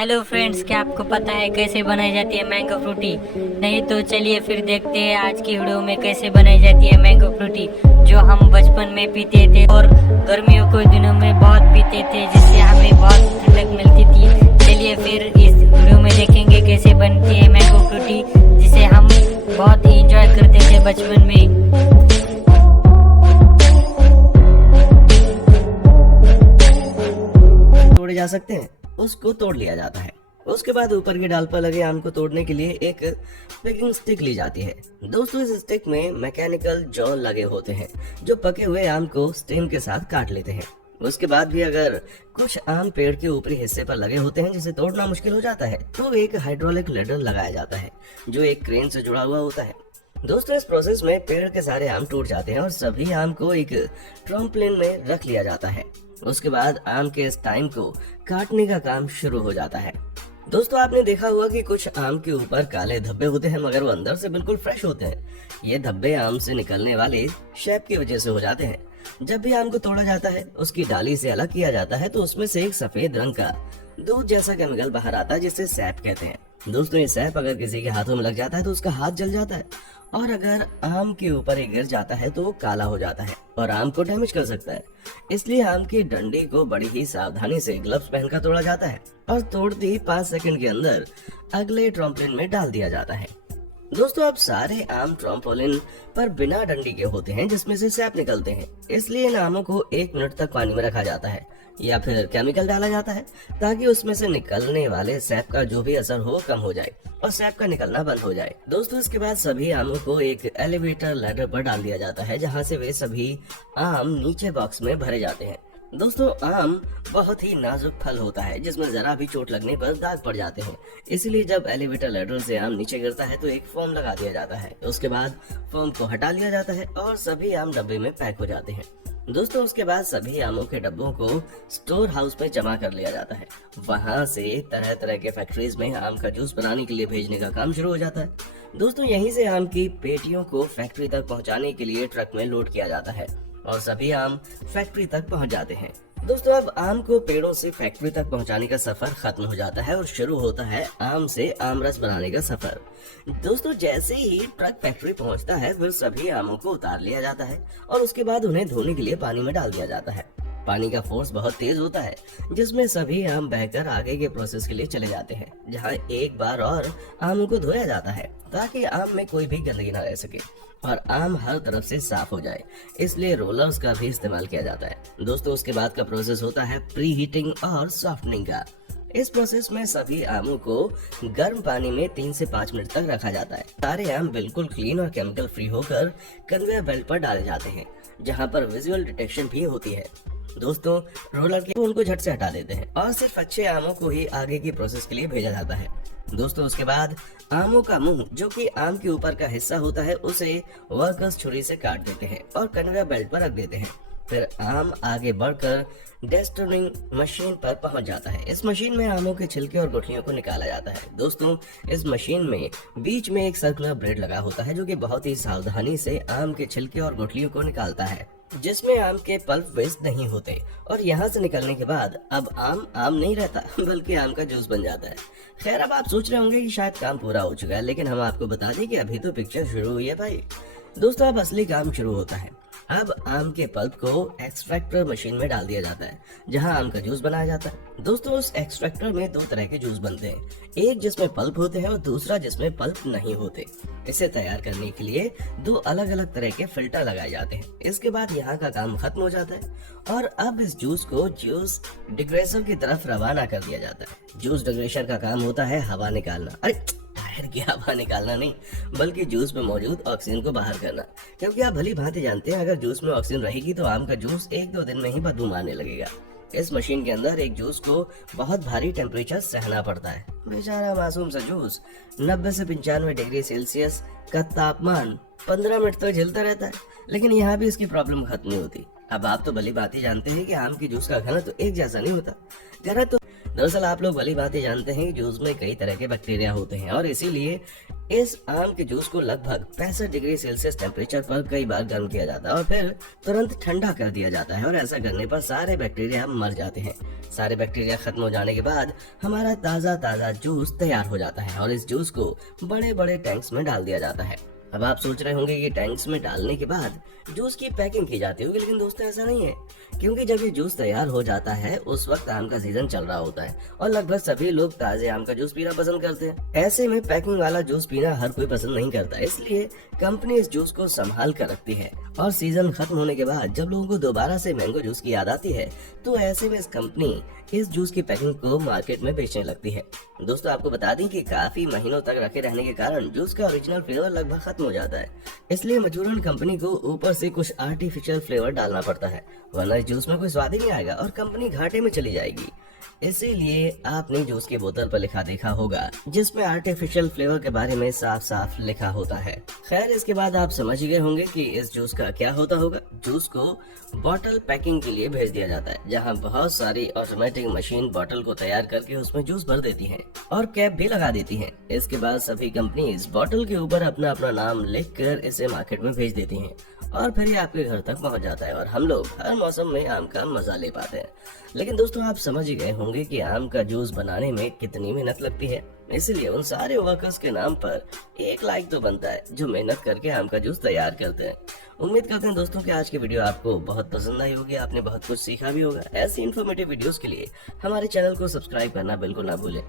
Hello friends, क्या आपको पता है कैसे बनाई जाती है मैंगो फ्रूटी? नहीं तो चलिए फिर देखते हैं आज की वीडियो में कैसे बनाई जाती है मैंगो फ्रूटी, जो हम बचपन में पीते थे और गर्मियों के दिनों में बहुत पीते थे, जिससे हमें बहुत ठंडक मिलती थी। चलिए फिर इस वीडियो में देखेंगे कैसे बनती है मैंगो फ्रूटी, जिसे हम बहुत ही इंजॉय करते थे बचपन में। तोड़े जा सकते हैं, उसको तोड़ लिया जाता है। उसके बाद ऊपर के डाल पर लगे आम को तोड़ने के लिए एक पिकिंग स्टिक ली जाती है। दोस्तों, इस स्टिक में मैकेनिकल जॉ लगे होते हैं जो पके हुए आम को स्टेम के साथ काट लेते हैं। उसके बाद भी अगर कुछ आम पेड़ के ऊपरी हिस्से पर लगे होते हैं जिसे तोड़ना मुश्किल हो जाता है, तो एक हाइड्रोलिक लेडर लगाया जाता है जो एक क्रेन से जुड़ा हुआ होता है। दोस्तों, इस प्रोसेस में पेड़ के सारे आम टूट जाते हैं और सभी आम को एक ट्रम्पलिन में रख लिया जाता है। उसके बाद आम के इस टाइम को काटने का काम शुरू हो जाता है। दोस्तों, आपने देखा होगा कि कुछ आम के ऊपर काले धब्बे होते हैं, मगर वो अंदर से बिल्कुल फ्रेश होते हैं। ये धब्बे आम से निकलने वाले शेप की वजह से हो जाते हैं। जब भी आम को तोड़ा जाता है, उसकी डाली से अलग किया जाता है, तो उसमें से एक सफेद रंग का दूध जैसा केमिकल बाहर आता है जिसे सैप कहते हैं। दोस्तों, ये सैप अगर किसी के हाथों में लग जाता है तो उसका हाथ जल जाता है, और अगर आम के ऊपर ये गिर जाता है तो वो काला हो जाता है और आम को डैमेज कर सकता है। इसलिए आम की डंडी को बड़ी ही सावधानी से ग्लव्स पहनकर तोड़ा जाता है और तोड़ते ही 5 सेकंड के अंदर अगले ट्रम्पोलिन में डाल दिया जाता है। दोस्तों, अब सारे आम ट्रम्पोलिन पर बिना डंडी के होते हैं जिसमें से सैप निकलते हैं, इसलिए इन आमों को 1 मिनट तक पानी में रखा जाता है या फिर केमिकल डाला जाता है ताकि उसमें से निकलने वाले सैप का जो भी असर हो कम हो जाए और सैप का निकलना बंद हो जाए। दोस्तों, इसके बाद सभी आमों को एक एलिवेटर लैडर पर डाल दिया जाता है जहां से वे सभी आम नीचे बॉक्स में भरे जाते हैं। दोस्तों, आम बहुत ही नाजुक फल होता है जिसमें जरा भी चोट लगने पर दाग पड़ जाते हैं, इसलिए जब एलिवेटर लैडर से आम नीचे गिरता है तो एक फोम लगा दिया जाता है। उसके बाद फोम को हटा लिया जाता है और सभी आम डब्बे में पैक हो जाते हैं। दोस्तों, उसके बाद सभी आमों के डब्बों को स्टोर हाउस में जमा कर लिया जाता है। वहां से तरह तरह के फैक्ट्रीज में आम का जूस बनाने के लिए भेजने का काम शुरू हो जाता है। दोस्तों, यहीं से आम की पेटियों को फैक्ट्री तक पहुंचाने के लिए ट्रक में लोड किया जाता है और सभी आम फैक्ट्री तक पहुंच जाते हैं। दोस्तों, अब आम को पेड़ों से फैक्ट्री तक पहुंचाने का सफर खत्म हो जाता है और शुरू होता है आम से आम रस बनाने का सफर। दोस्तों, जैसे ही ट्रक फैक्ट्री पहुंचता है, फिर सभी आमों को उतार लिया जाता है और उसके बाद उन्हें धोने के लिए पानी में डाल दिया जाता है। पानी का फोर्स बहुत तेज होता है जिसमें सभी आम बहकर आगे के प्रोसेस के लिए चले जाते हैं, जहां एक बार और आमों को धोया जाता है ताकि आम में कोई भी गंदगी न रह सके और आम हर तरफ से साफ हो जाए। इसलिए रोलर्स का भी इस्तेमाल किया जाता है। दोस्तों, उसके बाद का प्रोसेस होता है प्री हीटिंग और सॉफ्टनिंग का। इस प्रोसेस में सभी आमों को गर्म पानी में 3 से 5 मिनट तक रखा जाता है। सारे आम बिल्कुल क्लीन और केमिकल फ्री होकर कन्वेयर बेल्ट पर डाले जाते हैं, जहां पर विजुअल डिटेक्शन भी होती है। दोस्तों, रोलर के उनको झट से हटा देते हैं और सिर्फ अच्छे आमों को ही आगे की प्रोसेस के लिए भेजा जाता है। दोस्तों, उसके बाद आमों का मुंह, जो कि आम के ऊपर का हिस्सा होता है, उसे वर्कर्स छुरी से काट देते हैं और कन्वेयर बेल्ट पर रख देते हैं। फिर आम आगे बढ़कर डेस्टोनिंग मशीन पर पहुंच जाता है। इस मशीन में आमों के छिलके और गुठलियों को निकाला जाता है। दोस्तों, इस मशीन में बीच में एक सर्कुलर ब्लेड लगा होता है जो कि बहुत ही सावधानी से आम के छिलके और गुठलियों को निकालता है, जिसमें आम के पल्प वेस्ट नहीं होते। और यहाँ से निकलने के बाद अब आम नहीं रहता बल्कि आम का जूस बन जाता है। खैर, अब आप सोच रहे होंगे कि शायद काम पूरा हो चुका है, लेकिन हम आपको बता दें कि अभी तो पिक्चर शुरू हुई है भाई। दोस्तों, अब असली काम शुरू होता है। अब आम के पल्प को एक्सट्रैक्टर मशीन में डाल दिया जाता है जहां आम का जूस बनाया जाता है। दोस्तों, उस एक्सट्रैक्टर में 2 तरह के जूस बनते हैं, एक जिसमें पल्प होते हैं और दूसरा जिसमें पल्प नहीं होते। इसे तैयार करने के लिए 2 अलग अलग तरह के फिल्टर लगाए जाते हैं। इसके बाद यहाँ का काम खत्म हो जाता है और अब इस जूस को जूस डिग्रेसर की तरफ रवाना कर दिया जाता है। जूस डिग्रेसर का काम होता है हवा निकालना, टायर की हवा निकालना नहीं, बल्कि जूस में मौजूद ऑक्सीजन को बाहर करना। क्योंकि आप भली भांति जानते हैं, अगर जूस में ऑक्सीजन रहेगी तो आम का जूस 1-2 दिन में ही बदबू मारने लगेगा। इस मशीन के अंदर एक जूस को बहुत भारी टेम्परेचर सहना पड़ता है। बेचारा मासूम सा जूस 90 से 95 डिग्री सेल्सियस का तापमान 15 मिनट तक झेलता रहता है, लेकिन यहाँ भी इसकी प्रॉब्लम खत्म नहीं होती। अब आप तो भली बात ही जानते हैं कि आम के जूस का घनत्व तो एक जैसा नहीं होता। घनत्व दरअसल आप लोग भली बात ही जानते हैं कि जूस में कई तरह के बैक्टीरिया होते हैं और इसीलिए इस आम के जूस को लगभग 65 डिग्री सेल्सियस टेम्परेचर पर कई बार गर्म किया जाता है और फिर तुरंत ठंडा कर दिया जाता है और ऐसा करने पर सारे बैक्टीरिया मर जाते हैं। सारे बैक्टीरिया खत्म हो जाने के बाद हमारा ताज़ा जूस तैयार हो जाता है और इस जूस को बड़े बड़े टैंक्स में डाल दिया जाता है। अब आप सोच रहे होंगे कि टैंक्स में डालने के बाद जूस की पैकिंग की जाती होगी, लेकिन दोस्तों ऐसा नहीं है, क्योंकि जब ये जूस तैयार हो जाता है उस वक्त आम का सीजन चल रहा होता है और लगभग सभी लोग ताजे आम का जूस पीना पसंद करते हैं। ऐसे में पैकिंग वाला जूस पीना हर कोई पसंद नहीं करता, इसलिए कंपनी इस जूस को संभाल कर रखती है और सीजन खत्म होने के बाद जब लोगों को दोबारा से मैंगो जूस की याद आती है तो ऐसे में इस कंपनी इस जूस की पैकिंग को मार्केट में बेचने लगती है। दोस्तों आपको बता दें कि काफी महीनों तक रखे रहने के कारण जूस का ओरिजिनल फ्लेवर लगभग खत्म हो जाता है, इसलिए मजबूरन कंपनी को ऊपर से कुछ आर्टिफिशियल फ्लेवर डालना पड़ता है, वरना इस जूस में कोई स्वाद ही नहीं आएगा और कंपनी घाटे में चली जाएगी। इसीलिए आपने जूस की बोतल पर लिखा देखा होगा जिसमें आर्टिफिशियल फ्लेवर के बारे में साफ साफ लिखा होता है। खैर इसके बाद आप समझ गए होंगे कि इस जूस का क्या होता होगा। जूस को बॉटल पैकिंग के लिए भेज दिया जाता है, जहां बहुत सारी ऑटोमेटिक मशीन बॉटल को तैयार करके उसमें जूस भर देती हैं और कैप भी लगा देती हैं। इसके बाद सभी कंपनी इस बॉटल के ऊपर अपना अपना नाम लिख कर इसे मार्केट में भेज देती हैं और फिर ये आपके घर तक पहुंच जाता है और हम लोग हर मौसम में आम का मजा ले पाते हैं। लेकिन दोस्तों आप समझ ही गए होंगे कि आम का जूस बनाने में कितनी मेहनत लगती है, इसलिए उन सारे वर्कर्स के नाम पर एक लाइक तो बनता है जो मेहनत करके आम का जूस तैयार करते हैं। उम्मीद करते हैं दोस्तों कि आज की वीडियो आपको बहुत पसंद आई होगी, आपने बहुत कुछ सीखा भी होगा। ऐसी इन्फॉर्मेटिव वीडियोस के लिए हमारे चैनल को सब्सक्राइब करना बिल्कुल ना भूलें।